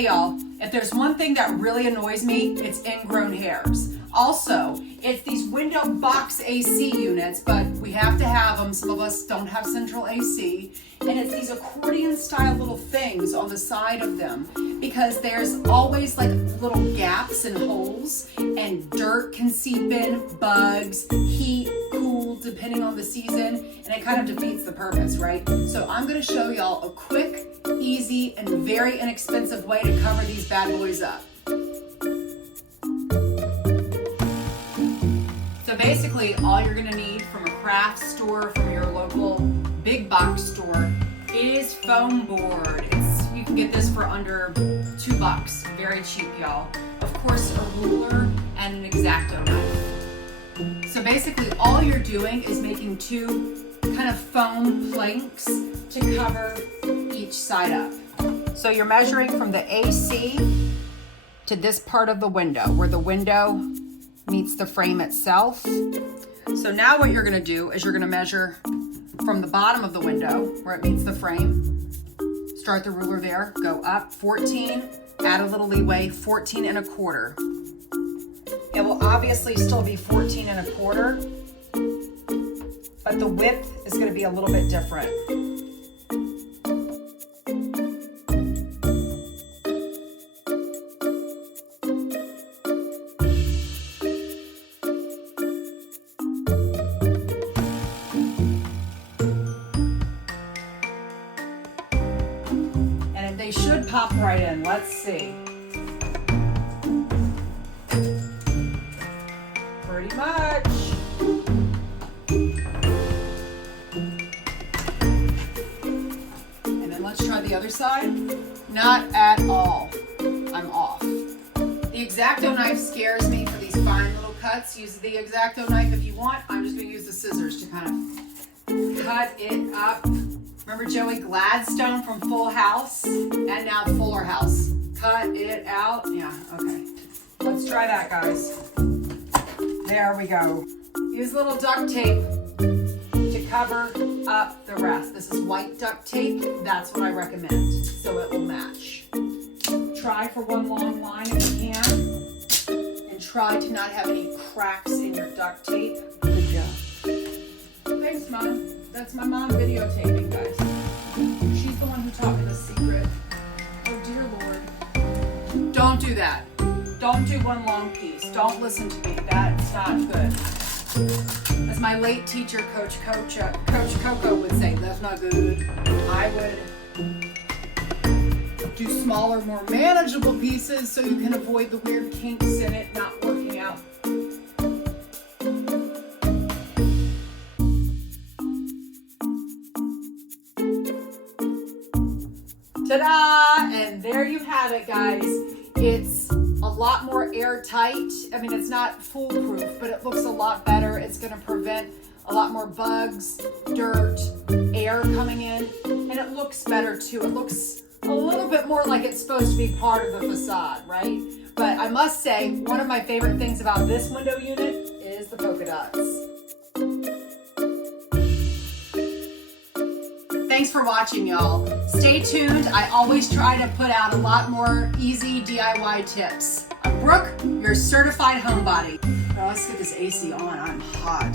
Hey y'all, if there's one thing that really annoys me, it's ingrown hairs. Also, it's these window box AC units, but we have to have them. Some of us don't have central AC. And it's these accordion style little things on the side of them because there's always like little gaps and holes, and dirt can seep in, bugs, heat, cool, depending on the season, and it kind of defeats the purpose, right? So I'm gonna show y'all a quick, easy, and very inexpensive way to cover these bad boys up. So basically, all you're gonna need from a craft store, from your local big box store, is foam board. You can get this for under $2, very cheap, y'all. Of course, a ruler and an X-Acto knife. So basically, all you're doing is making two kind of foam planks to cover each side up. So you're measuring from the AC to this part of the window, where the window meets the frame itself. So now what you're gonna do is you're gonna measure from the bottom of the window where it meets the frame. Start the ruler there, go up 14, add a little leeway, 14 and a quarter. It will obviously still be 14 and a quarter, but the width is gonna be a little bit different. They should pop right in. Let's see. Pretty much. And then let's try the other side. Not at all. I'm off. The X-Acto knife scares me for these fine little cuts. Use the X-Acto knife if you want. I'm just going to use the scissors to kind of cut it up. Remember Joey Gladstone from Full House? And now Fuller House. Cut it out. Yeah, okay. Let's try that, guys. There we go. Use a little duct tape to cover up the rest. This is white duct tape. That's what I recommend, so it will match. Try for one long line if you can. And try to not have any cracks in your duct tape. Good job. Thanks, Mom. That's my mom videotaping, guys. She's the one who taught me the secret. Oh, dear Lord. Don't do that. Don't do one long piece. Don't listen to me. That's not good. As my late teacher, Coach Coco would say, that's not good. I would do smaller, more manageable pieces so you can avoid the weird kinks in it not working out. Ta-da! And there you have it, guys. It's a lot more airtight. I mean, it's not foolproof, but it looks a lot better. It's going to prevent a lot more bugs, dirt, air coming in, and it looks better too. It looks a little bit more like it's supposed to be part of the facade, right? But I must say, one of my favorite things about this window unit is the polka dots. Thanks for watching, y'all. Stay tuned. I always try to put out a lot more easy DIY tips. I'm Brooke, your certified homebody. Now let's get this AC on. I'm hot.